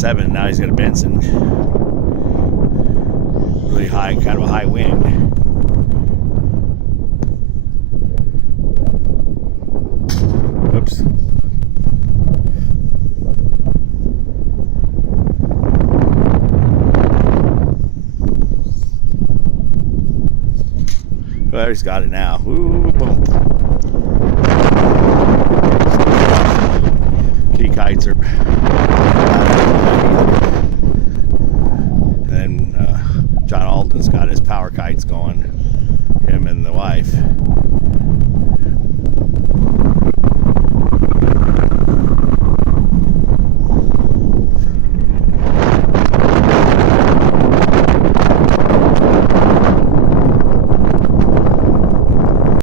7. Now he's got a Benson. Really high, kind of a high wind. Oops. Well, he's got it now. Ooh, boom. Kites are. And then John Alden's got his power kites going. Him and the wife.